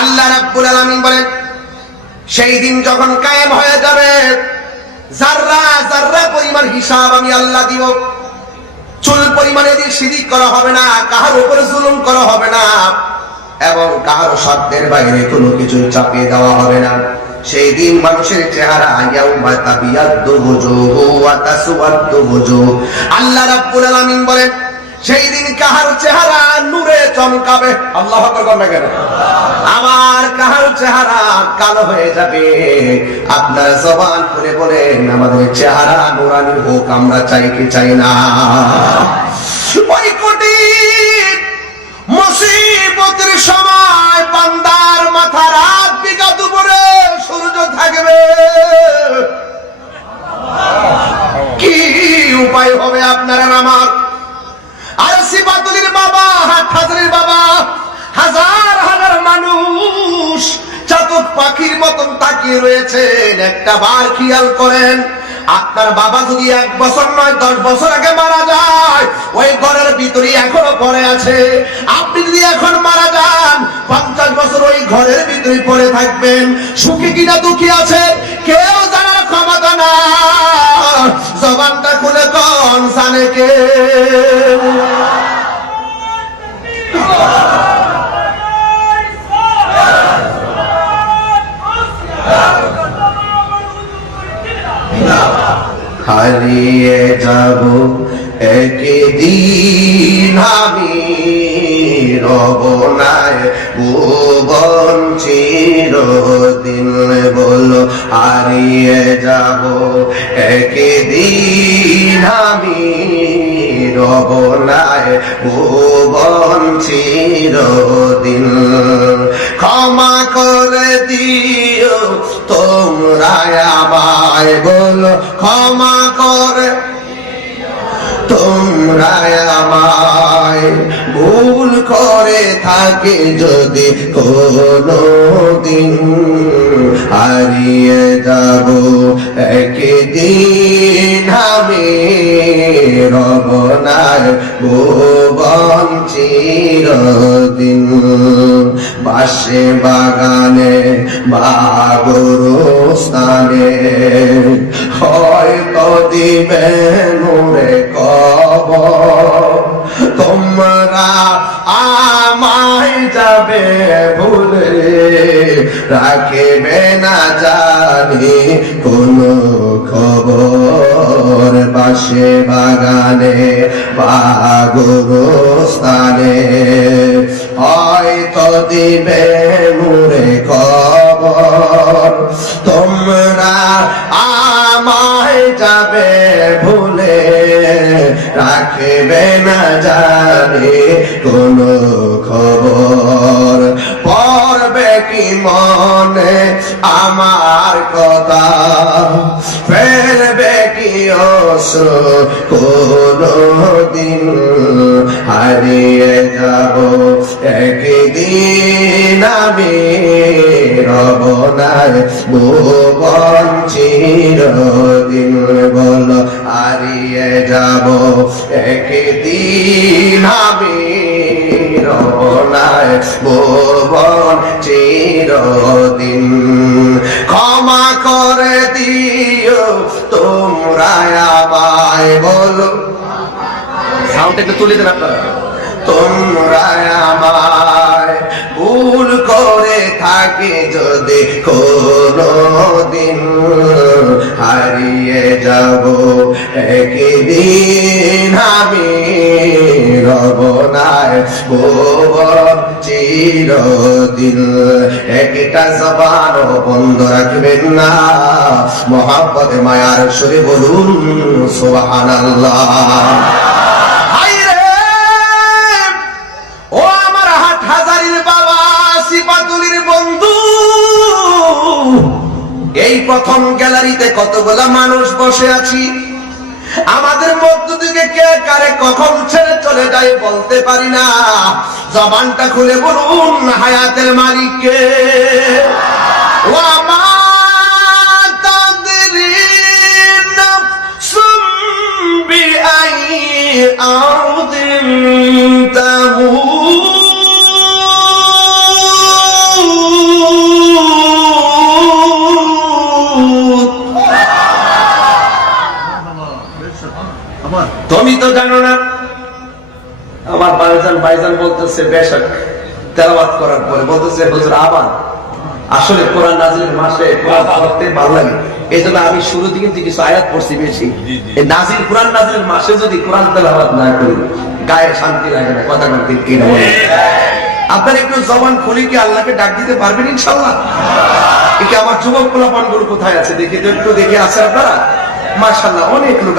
আল্লাহ রাব্বুল আলামিন বলেন সেই দিন যখন কায়েম হয়ে যাবে, যাররা যাররা পরিমাণ হিসাব আমি আল্লাহ দিব। চুল পরিমাণে দিয়ে শিরিক করা হবে না, কাহার উপরে জুলুম করা হবে না, এবং কাহার শর্তের বাইরে কোনো কিছু চাপিয়ে দেওয়া হবে না। সেই দিন মানুষের চেহারা ইয়াউমা তাবিয়াদ্দু ওয়াজুহু ওয়া তাসওয়াদ্দু ওয়াজুহ। আল্লাহ রাব্বুল আলামিন বলেন সেই দিন কাহার চেহারা নূরে চমকাবে, আল্লাহু আকবার না কেন, আবার কাহার চেহারা কালো হয়ে যাবে। আপনার জবান খুলে বলেন আমাদের চেহারা নূরানি হোক, আমরা চাই কি চাই না? ওই কঠিন মুসিবতের সময় বান্দার মাথা রাত বিঘা দুপুরে সূর্য থাকবে, কি উপায় হবে আপনার আমার? আর সিবাতুলির বাবা, হাটহাজারির বাবা, হাজার হাজার মানুষ চাতক পাখির মতন তাকিয়ে রয়েছেন। একটা বার খেয়াল করেন, আপনার বাবা যদি 1 বছর নয় 10 বছর আগে মারা যায়, ওই ঘরের ভিতরে এখনো পড়ে আছে। আপনি যদি এখন মারা যান 50 বছর ওই ঘরের ভিতরে পড়ে থাকবেন। সুখী কিনা দুঃখী আছে কেউ জানার ক্ষমতা না। জবানটা খুলে কোন জানে কে? হারিয়ে যাব একদিন আমি, রব নাই ভুবন চিরদিন। বলো হারিয়ে যাব একদিন আমি, রব নাই ভুবন চিরদিন। ক্ষমা করে দিও তোমরা আমায়, বলো ক্ষমা করে তোমরা আমায়। ভুল করে থাকে যদি কোনো দিন, হারিয়ে যাব একদিন আমি, রব নাই ভুবন চিরদিন। বাসে বাগানে বা গোরস্থানে হয়তো দিবে নূরে কবর। তোমরা আমায় যাবে ভুলে, রাখবে না জানি কোনো খবর। বাসে বাগানে বা গোরস্থানে হয়তো দিবে নূরে কবর। তোমরা আমায় যাবে ভুলে, রাখবে না জানি কোনো খবর। পড়বে কি মনে আমার কথা, ফেলবে কি অশ্রু কোনো দিন। হারিয়ে যাব একদিন আমি, রব নাই ভুবন চিরদিন। বলো হারিয়ে যাব একদিন আমি, রব নাই ভুবন চিরদিন। ক্ষমা করে দিও তোমরা আমায়, বলো সাউন্ড একটু তুলে দেন আপনারা। তোমরা আমায় ভুল করে থাকে যদি কোনো দিন, হারিয়ে যাব একদিন আমি, রব নাই ভুবন চিরদিন। একটা জবান বন্ধ রাখবেন না, মহব্বতে মায়ার সুরে বলুন সুবহানাল্লাহ। এই প্রথম গ্যালারিতে কতগুলা মানুষ বসে আছি, আমাদের মধ্য থেকে কে কারে কখন ছেড়ে চলে যায় বলতে পারি না। জবানটা খুলে বলুন হায়াতের মালিক কে? ও আমার তাদরি নাফসুম বিআই আরদিন তামুত। তুমি তো জানো না। আমার ভাইজান বলতেছে বেশক তেলাওয়াত করার পরে বলতেছে হুজুর আবার আসলে কোরআন নাজিলের মাসে কোরআন পড়তে ভালো লাগে, এই জন্য আমি শুরুতে কিন্তু কিছু আয়াত পড়ছি বেশি। এই নাজিল কোরআন নাজিলের মাসে যদি কোরআন তেলাওয়াত না করি গায়ে শান্তি লাগে না। কথা বলতে কি না আপনার একটু জবান খুলে কি আল্লাহকে ডাক দিতে পারবেন ইনশাআল্লাহ? একে আমার যুবক পোলাপানগুলো কোথায় আছে দেখি তো, একটু দেখে আছে আপনারা? মাশাআল্লাহ অনেক লোক।